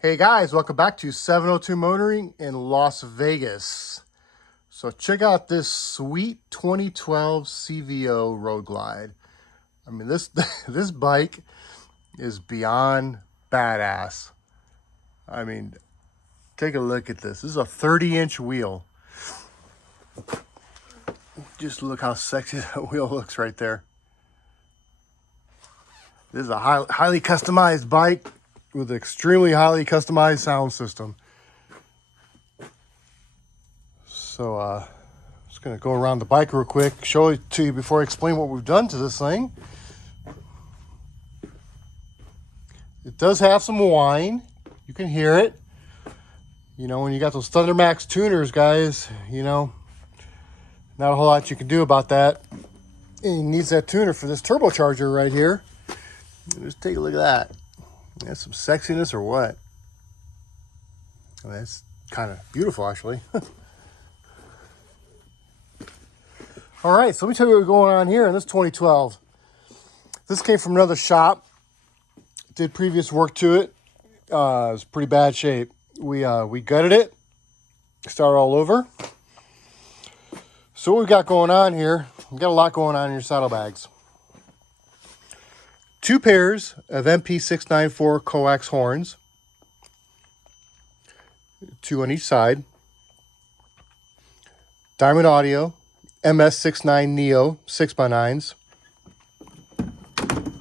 Hey guys, welcome back to 702 Motoring in Las Vegas. So check out this sweet 2012 CVO Road Glide. I mean, this this bike is beyond badass. I mean, take a look at this. This is a 30-inch wheel. Just look how sexy that wheel looks right there. This is a highly customized bike with an extremely highly customized sound system. So just gonna go around the bike real quick, show it to you before I explain what we've done to this thing. It does have some whine. You can hear it. You know, when you got those Thunder Max tuners, guys, you know, not a whole lot you can do about that. And it needs that tuner for this turbocharger right here. Just take a look at that. That's some sexiness or what? Well, that's kind of beautiful, actually. All right, so let me tell you what's going on here in this 2012. This came from another shop. Did previous work to it. It was pretty bad shape. We gutted it. Started all over. So what we've got going on here, we've got a lot going on in your saddlebags. 2 pairs of MP694 coax horns, 2 on each side. Diamond Audio MS69 Neo 6x9s.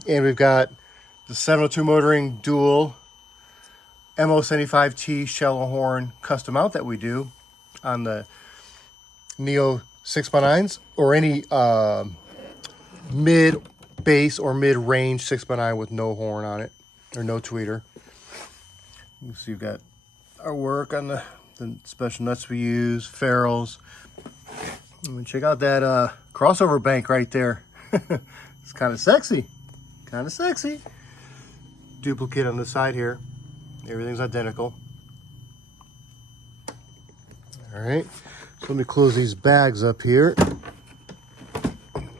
And we've got the 702 Motoring Dual MO75T shallow horn custom mount that we do on the Neo 6x9s or any mid bass or mid-range 6x9 with no horn on it or no tweeter. You see you've got our work on the special nuts we use, ferrules. And check out that crossover bank right there. It's kind of sexy. Kind of sexy. Duplicate on the side here. Everything's identical. All right. So let me close these bags up here.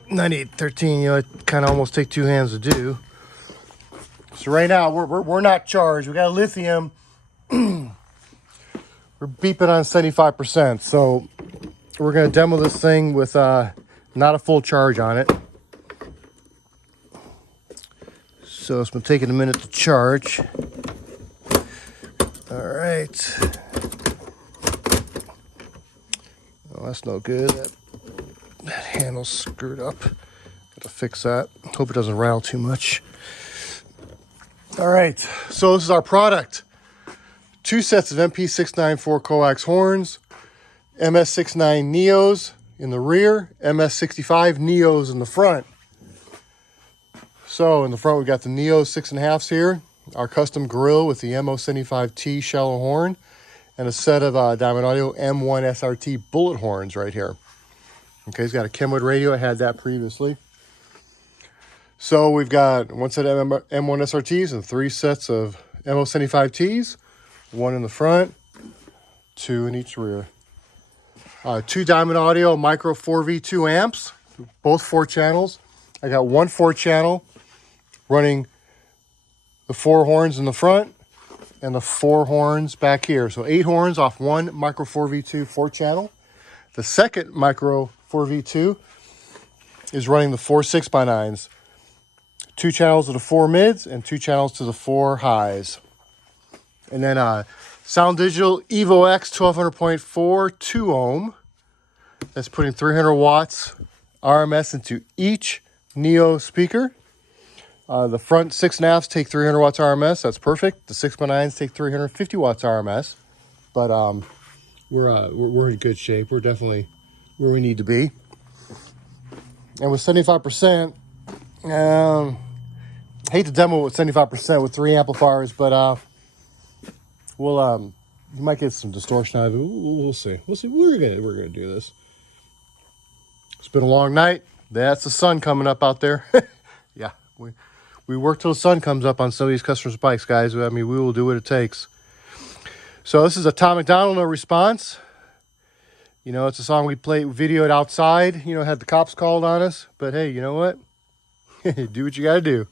9813, you know, it kind of almost take 2 hands to do. So right now we're not charged. We got lithium. We're beeping on 75%. So we're gonna demo this thing with not a full charge on it. So it's been taking a minute to charge. All right. Oh, that's no good. That handle's screwed up. Gotta fix that. Hope it doesn't rattle too much. All right, so this is our product. 2 sets of MP694 coax horns, MS69 Neos in the rear, MS65 Neos in the front. So in the front, we got the Neo 6.5s here, our custom grill with the MO75T shallow horn, and a set of Diamond Audio M1 SRT bullet horns right here. Okay, it's got a Kenwood radio. I had that previously. So we've got 1 set of M1 SRTs and 3 sets of MO75Ts, 1 in the front, 2 in each rear. 2 Diamond Audio Micro 4V2 amps, both 4 channels. I got 1 4-channel running the 4 horns in the front and the 4 horns back here. So 8 horns off 1 Micro 4V2 4-channel. The second Micro 4V2 is running the 4 6x9s. 2 channels to the 4 mids and 2 channels to the 4 highs. And then Soundigital Evo X 1200.4 2 ohm. That's putting 300 watts RMS into each Neo speaker. The front 6.5s take 300 watts RMS. That's perfect. The 6x9s take 350 watts RMS. But we're in good shape. We're definitely where we need to be. And with 75%, hate to demo with 75% with 3 amplifiers, but we'll you might get some distortion out of it. We'll see. We'll see. We're gonna do this. It's been a long night. That's the sun coming up out there. Yeah, we work till the sun comes up on some of these customers' bikes, guys. I mean, we will do what it takes. So this is a Tom MacDonald, No Response. You know, it's a song we videoed outside. You know, had the cops called on us. But hey, you know what? Do what you got to do.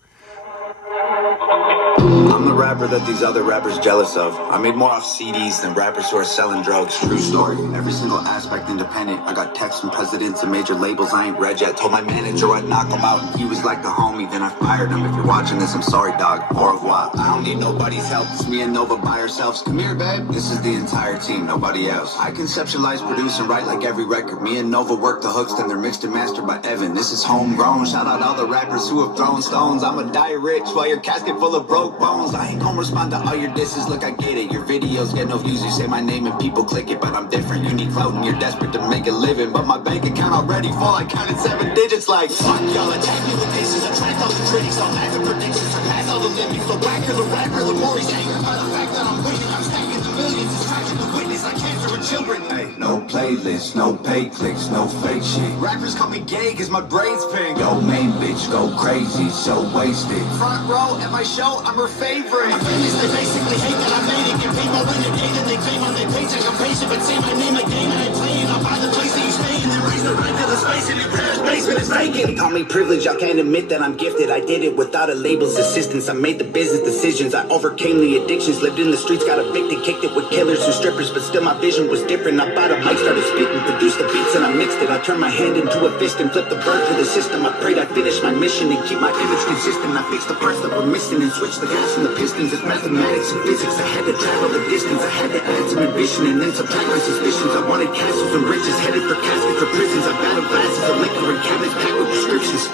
I'm the rapper that these other rappers jealous of. I made more off CDs than rappers who are selling drugs. True story. Every single aspect independent. I got texts from presidents and major labels I ain't read yet. Told my manager I'd knock him out and he was like the homie. Then I fired him. If you're watching this, I'm sorry, dog. Au revoir. I don't need nobody's help. It's me and Nova by ourselves. Come here, babe. This is the entire team, nobody else. I conceptualize, produce, and write like every record. Me and Nova work the hooks, then they're mixed and mastered by Evan. This is homegrown. Shout out all the rappers who have thrown stones. I'ma die rich while your casket full of broke bones. I ain't gonna respond to all your disses. Look, I get it. Your videos get no views. You say my name and people click it, but I'm different. You need clout and you're desperate to make a living. But my bank account already full. I counted 7 digits like fuck y'all. Attack me with disses. Attract all the critics. I'll laugh at predictions. Surpass all the limits. The whacker, the rapper, the more he's angered by the fact that I'm winning. I'm stacking the millions. It's tragic to witness. I cancer with children. Hey, no playlist, no pay clicks, no fake shit. Rappers call me gay cause my brain's pink. Yo, main bitch, go crazy, so wasted. Front row at my show, I'm her favorite. My fans, they basically hate that I made it. Get paid more than a day than they claim on their paycheck. I'm patient, but say my name like game and I play it. I'll buy the place that you stay in, then raise the rent to the space in your parents' basement is vacant. Call me privileged, I can't admit that I'm gifted. I did it without a label's assistance. I made the business decisions. I overcame the addictions. Lived in the streets, got evicted, kicked it with killers and strippers. But still my vision was different. I bought a mic, started spitting, produced the beats and I mixed it. I turned my hand into a fist and flipped the bird for the system. I prayed I finished my mission and keep my image consistent. I fixed the parts that were missing and switched the gas and the pistons. It's mathematics and physics. I had to travel the distance. I had to add some ambition and then subtract my suspicions. I wanted castles and riches, headed for caskets or prisons. I battled glasses of liquor and cabinets packed with prescriptions.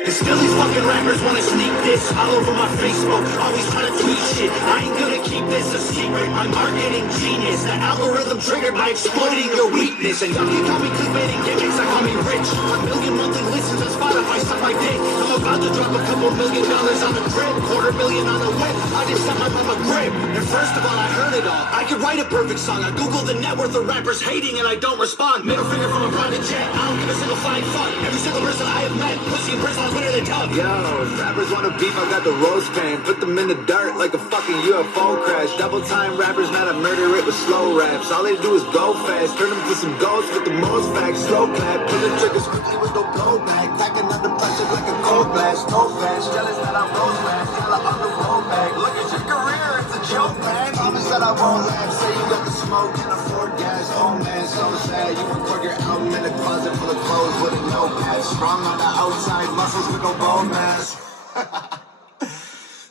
And still these fucking rappers wanna sneak this all over my Facebook, always trying to tweet shit. I ain't gonna keep this a secret. I'm marketing genius. The algorithm triggered by exploiting your weakness. And y'all can call me clickbaiting gimmicks, I call me rich. 1 million monthly listens on Spotify, suck my dick. I'm about to drop a couple $1 million on the crib, $250,000 on the whip. I just set my mama grip. And first of all, I heard it all. I could write a perfect song. I Google the net worth of rappers hating and I don't respond. Middle finger from a private jet. I don't give a single flying fuck. Every single person I have met, pussy and prison on Twitter, they talk. Yo, if rappers wanna beef, I got the roast pan. Put them in the dirt like a fucking UFO crash. Double time rappers, not a murder it with slow raps. All they do is go fast, turn them to some ghosts with the most facts. Slow clap, pull the triggers quickly with no blowback. Packing under pressure like a cold blast. No fast, jealous that I rose fast. Yellow on the road back. Look at your career, it's a joke, man. Promise that I won't laugh. Say you got the smoke, can't afford gas. Oh man, so sad. You record your album in a closet full of clothes with a notepad. Strong on the outside, muscles with no bone mass.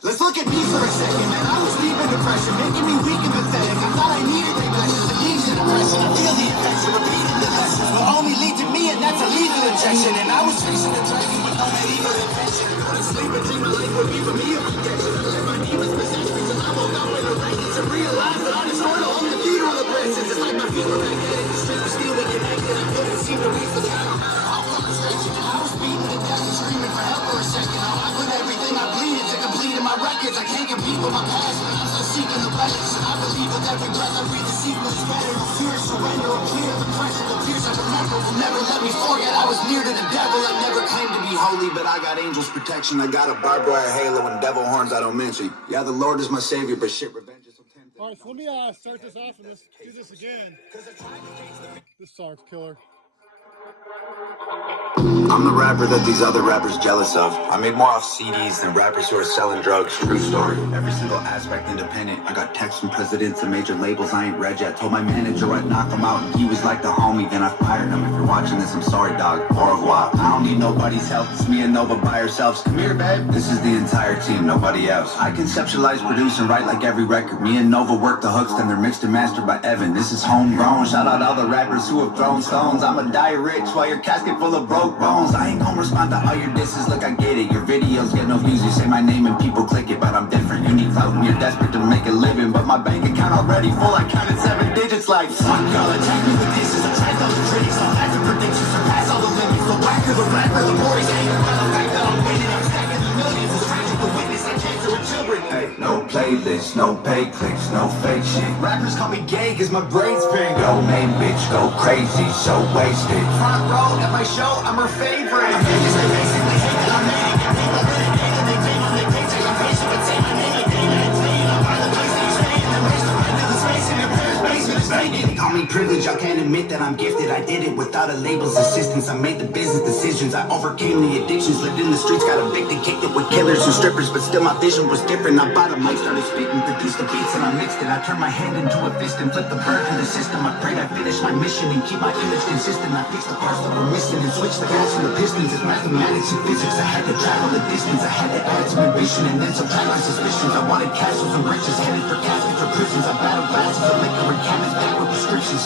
Let's look at me for a second, man. I was deep in depression, making me weak and pathetic. I thought I needed regression, the keys to depression. I feel the infection, repeating the lessons will only lead to me, and that's a lethal injection. And I was facing the dragon with no medieval intention. Go to sleep and dream of life would be for me a protection. I let my demons possess me till I woke up in a rage. To realize that I destroyed all the cathedral of blessings. It's like my feet were magnetic, the street was steel, we connected. I couldn't seem to reach the sky, no matter how frustration. And I was beating to death and screaming for help for a second. Now I put everything I bleeded to complete in my records. I can't compete with my past, but I'm still seeking the balance. And I believe with every breath I breathe, the sequel is better. No fear, surrender, or clear. The pressure, the tears I remember will never let me forget. I was near to the devil. I never claimed to be holy, but I got angels' protection. I got a barbed wire halo and devil horns I don't mention. Yeah, the Lord is my savior, but shit, revenge is so tempting. All right, so let me start this off and let's do this again. This song's killer. I'm the rapper that these other rappers jealous of. I made more off CDs than rappers who are selling drugs. True story. Every single aspect independent. I got texts from presidents and major labels I ain't read yet. Told my manager I'd knock him out and he was like the homie. Then I fired him. If you're watching this, I'm sorry, dog. Au revoir. I don't need nobody's help. It's me and Nova by ourselves. Come here, babe. This is the entire team, nobody else. I conceptualize, produce, and write like every record. Me and Nova work the hooks, then they're mixed and mastered by Evan. This is homegrown. Shout out all the rappers who have thrown stones. I'ma die rich while your casket full of broke bones. I ain't gonna respond to all your disses. Look, I get it. Your videos get no views. You say my name and people click it, but I'm different. You need clout and you're desperate to make a living. But my bank account already full. I counted 7 digits like fuck y'all. Attack me with disses. Attract all the critics. I'll laugh at predictions. Surpass all the limits. The whacker, the rapper, the more he's angered by the fact that I'm winning. I'm stacking the millions. It's tragic to witness. I cancer with children. Hey, no playlist, no pay clicks, no fake shit. Rappers call me gay cause my brain's pink. Yo, main bitch, go crazy, so wasted. Front row at my show, I'm her favorite. My fans, they basically hate that I'm made. Get people in a day that they claim on their paycheck. I'm patient, but say my name like day and I buy the place that you stay in. Then raise the rent to the space in your parents' basement is vacant. Call me privilege, I can't admit that I'm gifted. I did it without a label's assistance. I made the business decisions, I overcame the addictions. Lived in the streets, got evicted, kicked it with killers and strippers. But still my vision was different. I bought a mic, started spitting, produced the beats and I mixed it. I turned my hand into a fist and flipped the bird to the system. I prayed I finish my mission and keep my image consistent. I fixed the parts that were missing and switched the gas and the pistons. It's mathematics and physics, I had to travel the distance. I had to add some ambition and then subtract my suspicions. I wanted castles and riches, headed for caskets or prisons. I battled glasses of liquor and cabinets back with prescriptions.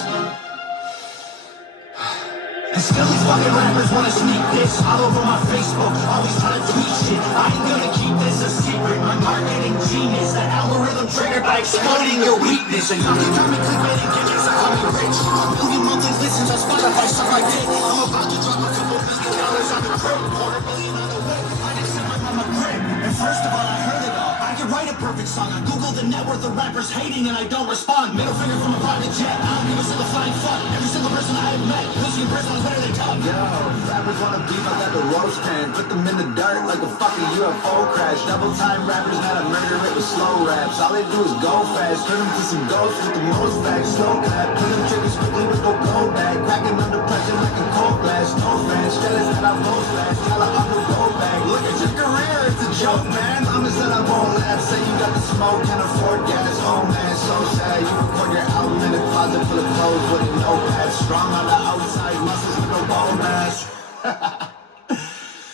And still these fucking rappers wanna sneak this all over my Facebook, always trying to tweet shit. I ain't gonna keep this a secret. My marketing genius, that algorithm triggered by exploiting your weakness. And you can tell me clickbait and gimmicks, I call me rich. A million monthly listens on Spotify, stuff like that. I'm about to drop a couple $1 million on the crib, $250,000 on the way. I just set my mama grip. And first of all, I heard it all. I could write a perfect song. I Google the net worth of rappers hating and I don't respond. Middle finger from a private jet. I don't give a single flying fuck. Every single person I have met, pussy in person is better than tough. Yo, rappers wanna beef, I got the roast pan. Put them in the dirt like a fucking UFO crash. Double time rappers, not a murder rate with slow raps. All they do is go fast, turn them to some ghosts with the most facts. Slow clap, put them triggers quickly with no gold bag. Cracking under pressure like a cold blast. No fans, jealous that I roll fast. Tell her I'm the gold bag. Look at your career, it's a joke, man. Promise that I won't laugh. Say you got the smoke, can't afford gas. Oh man, so sad. You record your album in a closet full of clothes with a notepad. Strong on the outside, muscles with no bone mass.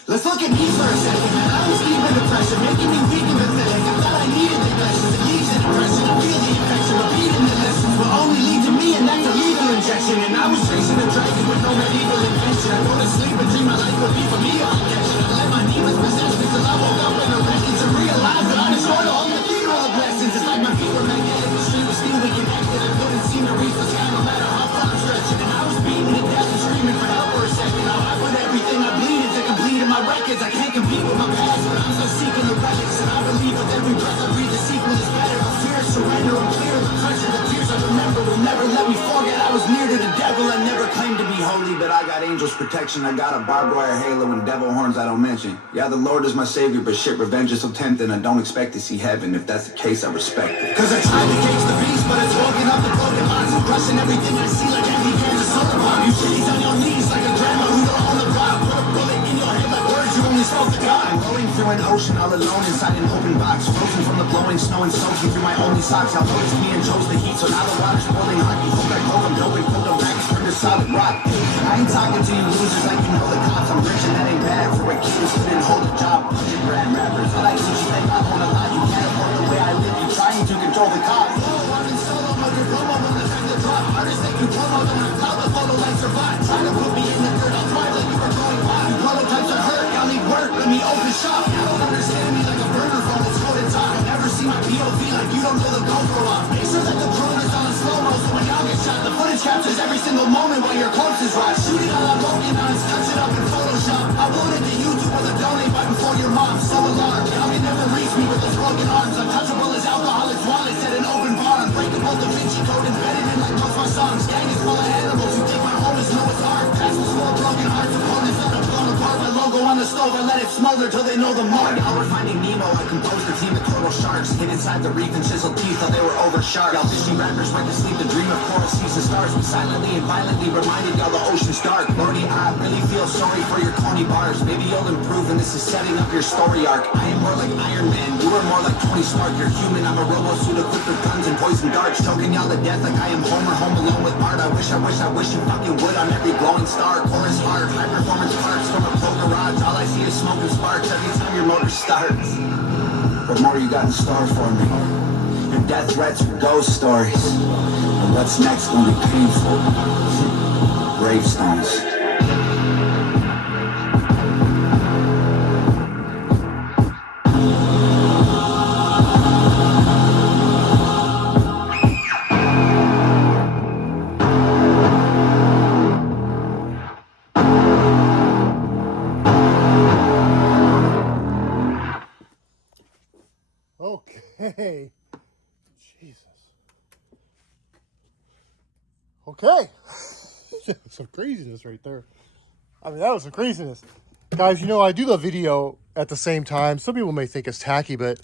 Let's look at me for a second, man. I was deep in depression, making me weak and pathetic. I thought I needed the blessings, it leads to depression. I feel the infection, repeating the lessons will only lead to me, and that's a lethal injection. And I was chasing a dragon with no medieval invention. I go to sleep and dream my life would be for me on protection. I let my demons possess me till I woke up in a wreckage to realize that I destroyed all the funeral of blessings. It's like my feet were magnetic, the street was still we connected. I couldn't seem to reach the sky no matter how far I'm stretching. And I was beating to death and screaming for help for a second. Now I put everything I bleed into completing my records. I can't compete with my past, but I'm still seeking the relics. And I believe with every breath I breathe, the sequel is better. The fear, surrender, I'm clear of the pressure. The tears I remember will never let me forget. I was near to the devil. I never claimed to be holy, but I got angels protection. I got a barbed wire halo and devil horns I don't mention. Yeah, the Lord is my savior, but shit, revenge is so tempting. I don't expect to see heaven. If that's the case, I respect it. Cause I tried to cage the beast, but it's woken up the broken hearts. Crushing everything I see like every can's a soda bomb. You chase on your knees like a grandma who don't own the block. Put a bullet in your head like words you only spoke to God. I'm rolling through an ocean all alone inside an open box. Frozen from the blowing snow and soaking through my only socks. Y'all noticed me and chose the heat, so now the water's boiling hot. You hope I hold them, dope and put them back, turn to solid rock. I ain't talking to you losers like you know the cops. I'm rich and that ain't bad for a kid who didn't hold a job. 100 grand rappers, I like to spend my own a lot. You can't afford the way I live, you trying to control the cops. Oh, I'm in solo mode, you're promo when the time to drop. Artists think you promo, then I'm proud the photo like survive. Try to put me in the dirt, I'll thrive like you were going wild. Prototypes are hurt, y'all need work, let me open shop. You don't understand me like a burner phone, it's coded time. Never see my POV like you don't know the GoPro off. Make sure that the drone is on slow-mo so when y'all get shot, the footage captures every single moment while your corpse is rot. Shooting all I'm broken on, touch it up in Photoshop. I uploaded to YouTube with a donate button for your mom. So alarmed, y'all can never reach me with those broken arms. Untouchable as alcoholics' wallets at an open bar. Unbreakable Da Vinci Code embedded in like most of my songs. Gang is full of animals who think my home is Noah's Ark. Past was full of broken hearts, opponents that have blown apart. My logo on the stove, I let it smolder till they know the mark. Now we're finding Nemo, I composed a team of total sharks. Hid inside the reef and chiseled teeth till they were over sharp. Y'all fishy rappers went to sleep to dream of coral seas and stars. We silently and violently reminded y'all the ocean's dark. Lordy, I really feel sorry for your corny bars. Maybe you'll improve and this is setting up your story arc. I am more like Iron Man, you are more like Tony Stark. You're human, I'm a robo suit equipped with guns and poison darts. Choking y'all to death like I am Homer, home alone with Bart. I wish you fucking would on every glowing star. Chorus hard, high performance parts from a pro garage. All I see is smoke and sparks every time your motor starts. What more you got in store for me? Your death threats or ghost stories. And what's next gonna be painful? Gravestones. Okay. Jesus. Okay. Some craziness right there. I mean, that was some craziness. Guys, you know, I do the video at the same time. Some people may think it's tacky, but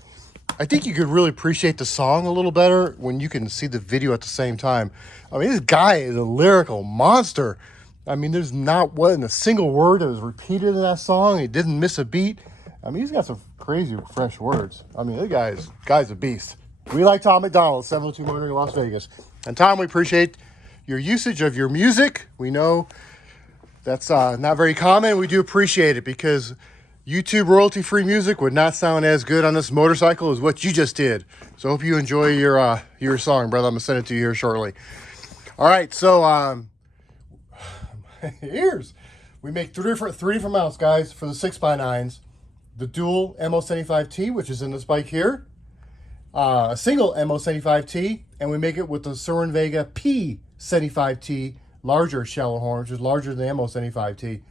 I think you could really appreciate the song a little better when you can see the video at the same time. I mean, this guy is a lyrical monster. I mean, there's not wasn't a single word that was repeated in that song. He didn't miss a beat. I mean, he's got some crazy fresh words. I mean, the guy's a beast. We like Tom MacDonald, 702 Motoring, Las Vegas. And Tom, we appreciate your usage of your music. We know that's not very common. We do appreciate it because YouTube royalty-free music would not sound as good on this motorcycle as what you just did. So I hope you enjoy your song, brother. I'm going to send it to you here shortly. All right, so here's, we make three different mounts, guys, for the 6x9s. The dual MO75T, which is in this bike here. A single MO75T, and we make it with the Cerwin Vega P75T, larger shallow horn, which is larger than the MO75T.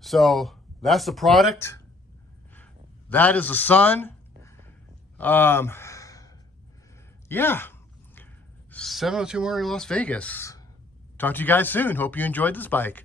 So that's the product. That is the sun. Yeah. 702 Motoring, Las Vegas. Talk to you guys soon. Hope you enjoyed this bike.